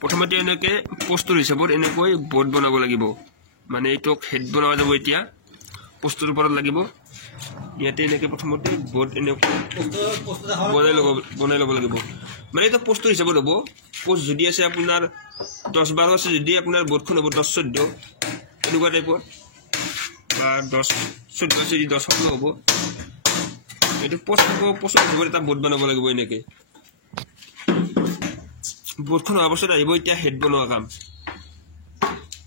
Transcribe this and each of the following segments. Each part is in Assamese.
প্ৰথমতে এনেকৈ পোষ্টৰ হিচাপত এনেকৈ বোৰ্ড বনাব লাগিব মানে এইটোক হেড বনোৱা যাব এতিয়া পোষ্টৰ ওপৰত লাগিব ইয়াতে এনেকৈ প্ৰথমতে বোৰ্ড এনেকৈ বনাই ল'ব লাগিব মানে এইটো পোষ্টৰ হিচাপত হ'ব পোষ্ট যদি আছে আপোনাৰ 10-12 আছে যদি আপোনাৰ বোৰ্ডখন হ'ব 10-14 এনেকুৱা টাইপৰ বা 10-14 যদি 10 হ'ব এইটো পোষ্টৰ হিচাপত এটা বোৰ্ড বনাব লাগিব এনেকৈ বোৰ্ডখন হোৱাৰ পাছত আহিব এতিয়া হেড বনোৱা কাম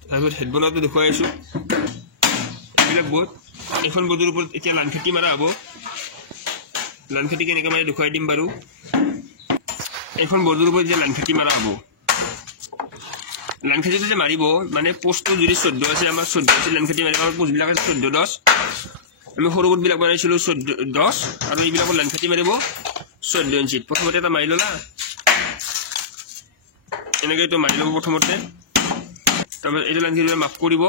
তাৰপিছত হেড বনোৱাটো দেখুৱাই আছোঁ এইবিলাক বোৰ্ড এখন বোৰ্ডৰ ওপৰত এতিয়া লাইন ফিটি মাৰা হ'ব লাইন ফিটি কেনেকৈ মানে দেখুৱাই দিম বাৰু এখন বোৰ্ডৰ ওপৰত যে লাইন ফিটি মাৰা হ'ব লাইন ফিটিটো যে মাৰিব মানে পোষ্টটো যদি 14 আছে আমাৰ 14 আছে লাইন ফিটি মাৰিব আমাৰ পোষ্টবিলাক আছে 14-10 আমি সৰু বোৰ্ডবিলাক বনাইছিলোঁ 14-10 আৰু এইবিলাকৰ লাইন ফিটি মাৰিব 14 ইঞ্চিত প্ৰথমতে এটা মাৰি ল'লা এনেকৈ এইটো মাৰি ল'ব প্ৰথমতে তাৰপিছত এইটো লাইন ফিটি মাফ কৰিব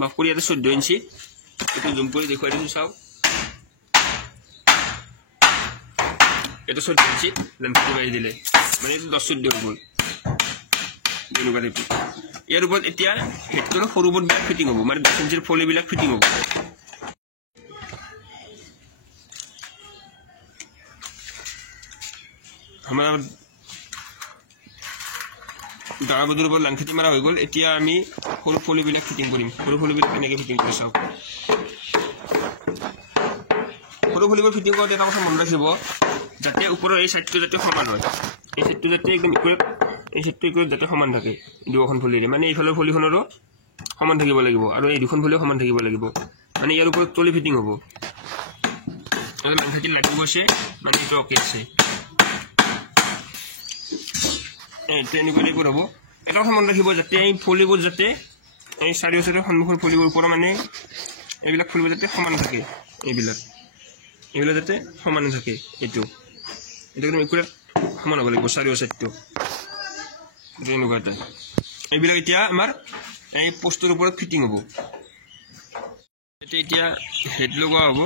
মাফ কৰি ইয়াতে 14 ইঞ্চি এইটো জুম কৰি দেখুৱাই দিছোঁ চাওক এইটো 14 ইঞ্চি লাইন ফিটি মাৰি দিলে মানে এইটো 10-14 হৈ গ'ল এনেকুৱা টাইপৰ ইয়াৰ ওপৰত এতিয়া হেডটোৰ সৰু বোৰ্ডবিলাক ফিটিং হ'ব মানে 10 ইঞ্চিৰ ফলিবিলাক ফিটিং হ'ব আমাৰ ডাঙৰ বোৰ্ডৰ ওপৰত লাইন ফিটিং মাৰা হৈ গ'ল এতিয়া আমি সৰু ফলিবিলাক ফিটিং কৰিম সৰু ফলিবিলাক কেনেকৈ ফিটিং কৰি চাওক সৰু ফলিবোৰ ফিটিং কৰোঁতে এটা কথা মনত ৰাখিব যাতে ওপৰৰ এই চাইডটো যাতে সমান হয় এই চাইডটো যাতে একদম এই চাইডটো যাতে সমান থাকে দুখন ফলিৰে মানে এইফালৰ ফলিখনৰো সমান থাকিব লাগিব আৰু এই দুখন ফলিও সমান থাকিব লাগিব মানে ইয়াৰ ওপৰত তলি ফিটিং হ'ব আৰু লাইন ফিটিং লাগি গৈছে মানে এইটো অ'কে আছে এইটো এনেকুৱা টাইপৰ হ'ব এটা কথা মনত ৰাখিব যাতে এই ফলিবোৰ যাতে এই চাৰিও সন্মুখৰ ফলিবোৰ ওপৰত মানে এইবিলাক ফলিবোৰ যাতে সমান থাকে এইবিলাক যাতে সমান থাকে এইটো একদম একুৰেট সমান হ'ব লাগিব চাৰিও চাইডটো এনেকুৱা এটা এইবিলাক এতিয়া আমাৰ এই পোষ্টৰ ওপৰত ফিটিং হ'ব এতিয়া হেড লগোৱা হ'ব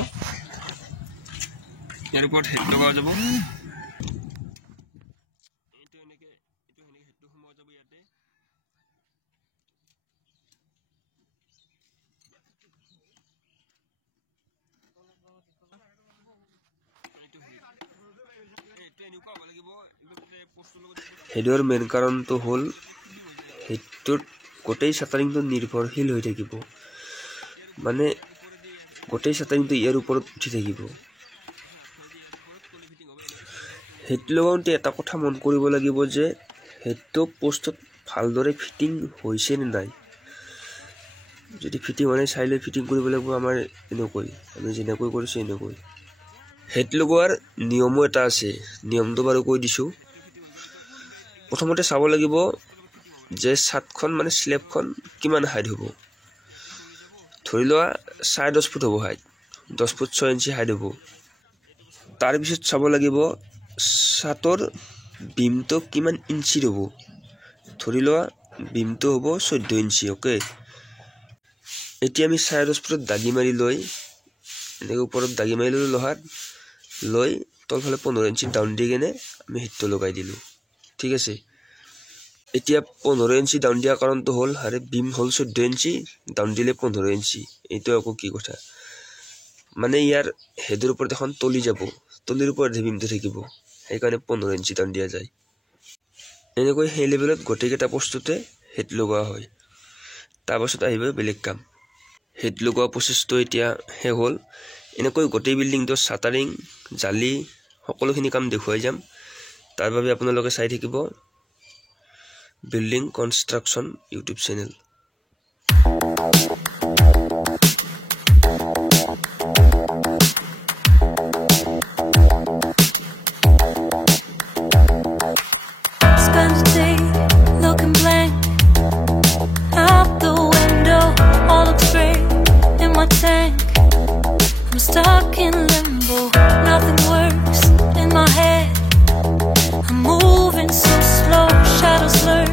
ইয়াৰ ওপৰত হেড লগোৱা যাব হেডৰ মেইন কাৰণটো হ'ল হেডটোত গোটেই চাটাৰিংটো নিৰ্ভৰশীল হৈ থাকিব মানে গোটেই চাটাৰিংটো ইয়াৰ ওপৰত উঠি থাকিব হেড লগাওঁতে এটা কথা মন কৰিব লাগিব যে হেডটো পোষ্টত ভালদৰে ফিটিং হৈছে নে নাই যদি ফিটিং হোৱা নাই চাই লৈ ফিটিং কৰিব লাগিব আমাৰ এনেকৈ আমি যেনেকৈ কৰিছোঁ এনেকৈ হেড লগোৱাৰ নিয়মো এটা আছে নিয়মটো বাৰু কৈ দিছোঁ প্ৰথমতে চাব লাগিব যে ছাদখন মানে স্লেবখন কিমান হাইট হ'ব ধৰি লোৱা 10.5 ফুট হ'ব হাইট 10 ফুট 6 ইঞ্চি হাইট হ'ব তাৰপিছত চাব লাগিব ছাদৰ বিমটো কিমান ইঞ্চিৰ হ'ব ধৰি লোৱা বিমটো হ'ব 14 ইঞ্চি অ'কে এতিয়া আমি 10.5 ফুটত দাগি মাৰি লৈ এনেকৈ ওপৰত দাগি মাৰি ল'লোঁ লোহাত লৈ তলফালে 15 ইঞ্চি ডাউন দি কেনে আমি হেডটো লগাই দিলোঁ ঠিক আছে এতিয়া 15 ইঞ্চি ডাউন দিয়াৰ কাৰণটো হ'ল আৰে বিম হ'ল 14 ইঞ্চি ডাউন দিলে 15 ইঞ্চি এইটো আকৌ কি কথা মানে ইয়াৰ হেডৰ ওপৰত এখন তলি যাব তলিৰ ওপৰত বিমটো থাকিব সেইকাৰণে 15 ইঞ্চি ডাউন দিয়া যায় এনেকৈ সেই লেভেলত গোটেইকেইটা পোষ্টতে হেড লগোৱা হয় তাৰপাছত আহিব বেলেগ কাম হেড লগোৱা প্ৰচেছটো এতিয়া শেষ হ'ল এনেকৈ গোটেই বিল্ডিংটো চাটাৰিং জালি সকলোখিনি কাম দেখুৱাই যাম তাৰ বাবে আপোনালোকে চাই থাকিব building construction YouTube channel Spend the day looking blank out the window, all looks great in my tank. I'm stuck in limbo, nothing works in my head. I'm moving so slow, shadows blur